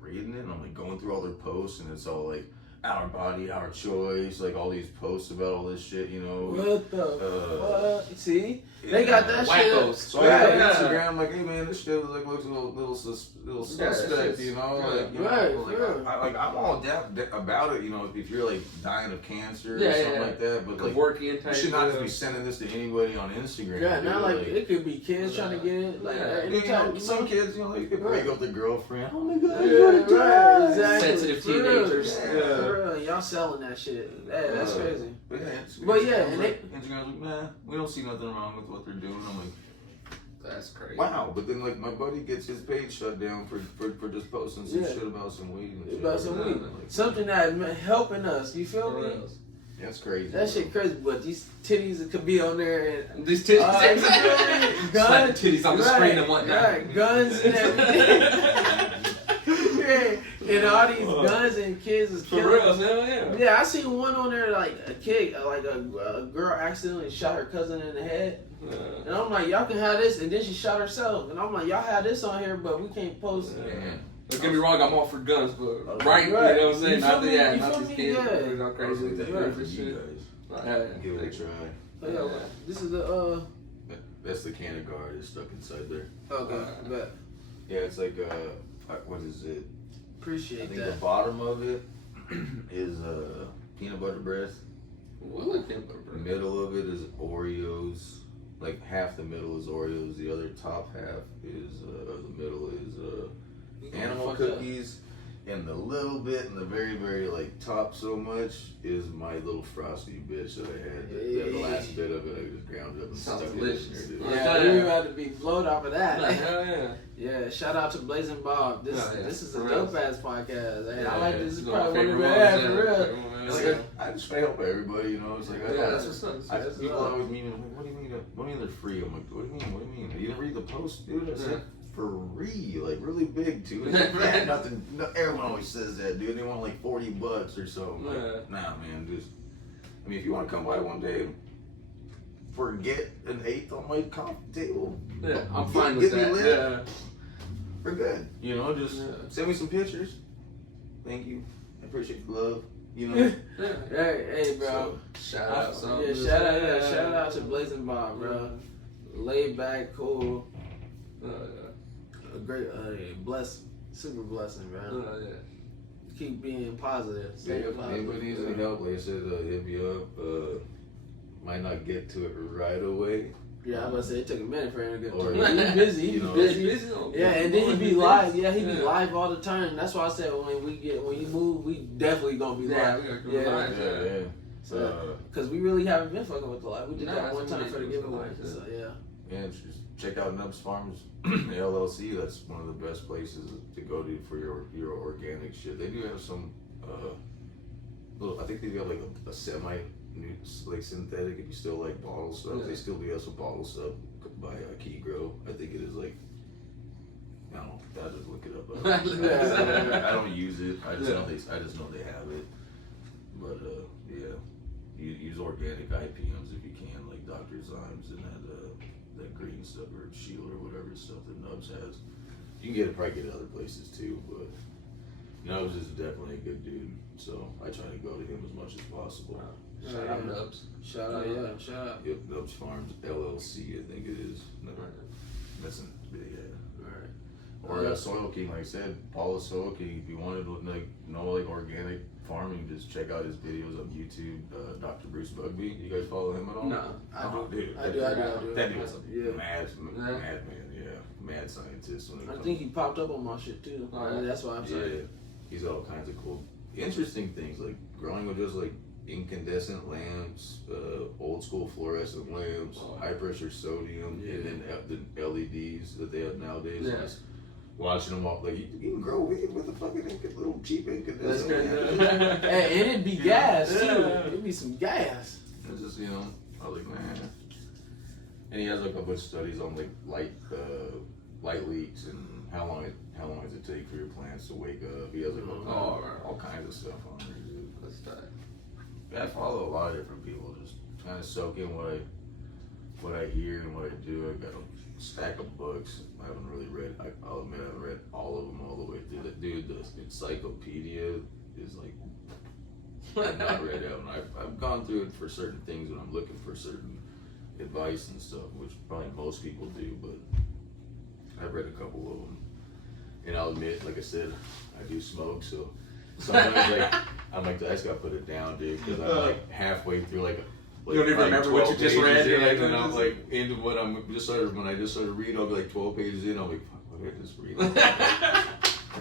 reading it, and I'm like going through all their posts, and it's all like our body, our choice, like all these posts about all this shit, you know. What the fuck? See? They got that wackos. shit. So I got on Instagram, I'm like, hey man, this shit like looks a little suspect, you know. Like, you know, I'm all about it, you know. If you're like dying of cancer or something like that, but like working you should not just be sending this to anybody on Instagram. Yeah, not like it could be kids trying to get it. Like anytime, some kids, you know, like they break up their girlfriend. Oh my god, right, exactly. Sensitive teenagers. Y'all selling that shit. Yeah, that's crazy. But yeah, and Instagram's like, nah, we don't see nothing wrong with what they're doing. I'm like, that's crazy. wow. But then like my buddy gets his page shut down for just posting some shit about some weed and shit. About some weed. Something that helping us. You feel me? That's crazy. That shit crazy. But these titties could be on there and these titties. Guns, titties on the screen and whatnot. Right, guns and everything. And all these guns and kids is killing. For real, hell yeah. Yeah, I seen one on there like a kid, like a girl accidentally shot her cousin in the head. And I'm like, y'all can have this, and then she shot herself. And I'm like, y'all have this on here, but we can't post it. Don't get me wrong, I'm all for guns, but right, you know what I'm saying? Not these kids doing all crazy with that shit. Give it a try. Oh, yeah, this is the That's the can of guard. It's stuck inside there. Okay, bet. Yeah, it's like what is it? Appreciate I think that. the bottom of it is peanut butter bread. What peanut butter bread? Middle of it is Oreos. Like half the middle is Oreos. The other top half is, the middle is animal cookies. And the little bit in the very, very like top so much is my little frosty bitch that I had. The last bit of it I just ground up and sounds stuck delicious. it in Yeah, you about to be blowed off of that. Hell yeah. Yeah, shout out to Blazin Bob. This is a dope ass podcast. Hey, I like this. This is probably one of the for real. It's like, I just try to help everybody, you know. It's like that's what's up. People always mean, what do you mean? What do you mean they're free? I'm like, what do you mean? What do you mean? You didn't read the post, dude? I said free, like really big too. Yeah, nothing. No, everyone always says that, dude. They want like $40 or so. I'm like, nah, man. Just, I mean, if you want to come by one day, forget an eighth on my coffee table. Yeah, I'm fine with that. Yeah. We're good. You know, just send me some pictures. Thank you. I appreciate the love. You know. Hey, bro. Shout out. Shout out to Blazin Bob, bro. Laid back, cool. A great, super blessing, bro. Keep being positive. Stay positive. Anybody needs any help, like I said, hit me up. Might not get to it right away. Yeah, I was about to say it took a minute for him to get Or, to it. He's busy. He's busy. Yeah, and then he be live. Yeah, he be live all the time. That's why I said when you move, we definitely gonna be live. We gotta go live. Yeah. So, cause we really haven't been fucking with the live. We did that one time for the giveaway. So yeah, just check out Nubs Farms LLC. That's one of the best places to go to for your organic shit. They do have some I think they do have like a semi like synthetic if you still like bottle stuff. They still do have some bottle stuff by Key Grow. I think it is like, I don't know, I'll just look it up. I don't use it. I just know they have it. But you use organic IPMs if you can, like Dr. Zymes and that green stuff or Shield or whatever stuff that Nubs has. You can probably get it other places too, but Nubs is definitely a good dude. So I try to go to him as much as possible. Shout out Nubs. Shout out. Yep, Nubs Farms LLC, I think it is. No, that's Or Soil King, like I said, Paula Soil King. If you wanted to know organic farming, just check out his videos on YouTube. Dr. Bruce Bugby. You guys follow him at all? No, I do. I do. That dude's a mad scientist. I think he popped up on my shit too. That's why I'm saying. Yeah, he's all kinds of cool, interesting things like growing with just like incandescent lamps, old school fluorescent lamps, high pressure sodium, and then the LEDs that they have nowadays. Watching them all, like you can grow weed with a fucking little cheap incandescent lamp. And it'd be gas too. It'd be some gas. It's just, I was like, man. And he has like a bunch of studies on like light leaks and how long does it take for your plants to wake up. He has like all kinds of stuff on there, dude. That's tight. I follow a lot of different people, just kind of soak in what I hear and what I do. I got a stack of books. I haven't really read. I'll admit I haven't read all of them all the way through. Dude, the encyclopedia is like, I've not read that one. I've gone through it for certain things when I'm looking for certain advice and stuff, which probably most people do, but I've read a couple of them. And I'll admit, like I said, I do smoke, so sometimes I'm like, I just gotta put it down, dude, because I'm like halfway through you don't even remember what you just read, and I'm like into what when I just started reading, I'll be like 12 pages in, I'll be like, fuck, what did I just read?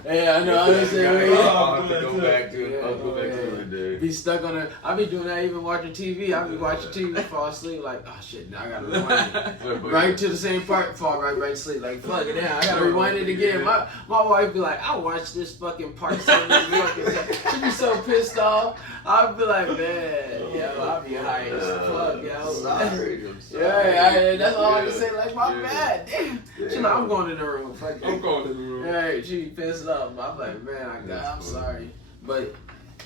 Yeah, I know. I understand. I'll have to go back to it. I'll go back to it, dude. Be stuck on it. I be doing that even watching TV. I be watching TV, fall asleep, like, oh shit, now I gotta rewind it. Right to the same part, fall right to sleep. Like, fuck it, now I gotta rewind it again. My wife be like, I watched this fucking part 7 fucking. She be so pissed off. I'd be like, man, I'll be high as fuck, yo. Sorry. Yeah, that's all I can say. Like, my bad, damn. She's like, I'm going in the room. Fuck it. I'm going in the room. Yeah, she be pissed off. I'm like, man, I'm sorry. But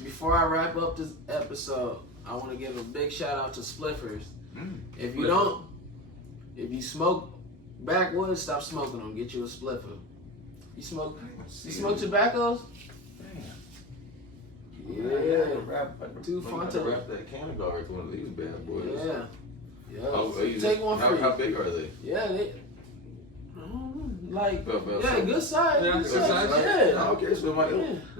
before I wrap up this episode, I want to give a big shout out to Spliffers. If you smoke backwoods, stop smoking them. Get you a spliffer. You smoke tobaccos? Yeah. Too fun to wrap that Canagar with one of these bad boys. Yeah. Take one for you. How big are they? Yeah, they. Like, Well, yeah, good size. Yeah, good good size. size. Yeah. Okay, so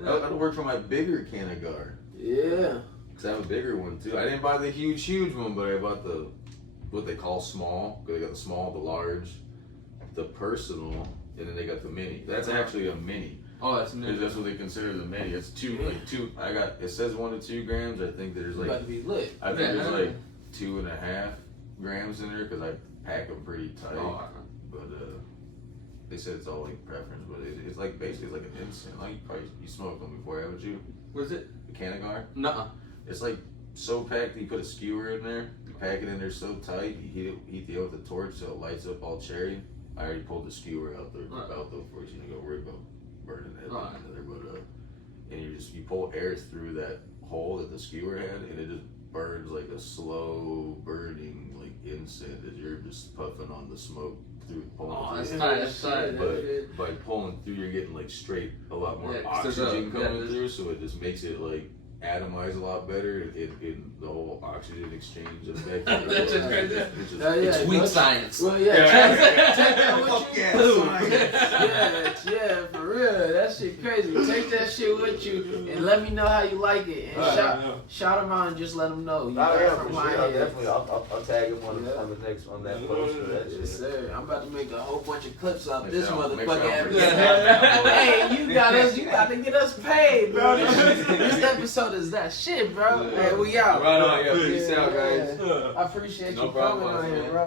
Yeah. that'll work for my bigger Canagar. Yeah. Cause I have a bigger one too. I didn't buy the huge one, but I bought the what they call small. Cause they got the small, the large, the personal, and then they got the mini. That's actually a mini. Oh, that's new. That's what they consider the mini. It's two. I got. It says 1 to 2 grams. I think there's like. About to be lit. I think there's like 2.5 grams in there because I pack them pretty tight. Oh, But they said it's all like preference, but it's like basically it's like an instant. Like you smoked them before, haven't you? what is it? The Canagar. Nuh-uh. It's like so packed. You put a skewer in there. You pack it in there so tight. You heat the out with a torch so it lights up all cherry. I already pulled the skewer out there for you. So you don't worry about burning that thing in there. But and you pull air through that hole that the skewer had, and it just burns like a slow burning like incense as you're just puffing on the smoke through pulling. Oh, through. that's tight. That's tight. But by pulling through, you're getting like straight a lot more oxygen coming through, so it just makes it like atomize a lot better in the whole oxygen exchange effect. That's just crazy. It's It's weak science. Well, yeah. Take that with Fuck you. yeah, Yeah, for real. That shit crazy. Take that shit with you and let me know how you like it. And shout them out and just let them know. You For sure. Definitely. I'll tag him on the next on that post for that shit. Yes, sir. I'm about to make a whole bunch of clips out Make this sure I'm motherfucking pretty episode. Hey, you got to get us paid, bro. This episode is that shit, bro. Hey, we out. Right on, yeah. Peace out, guys. I appreciate No you problem, coming on man. here, bro.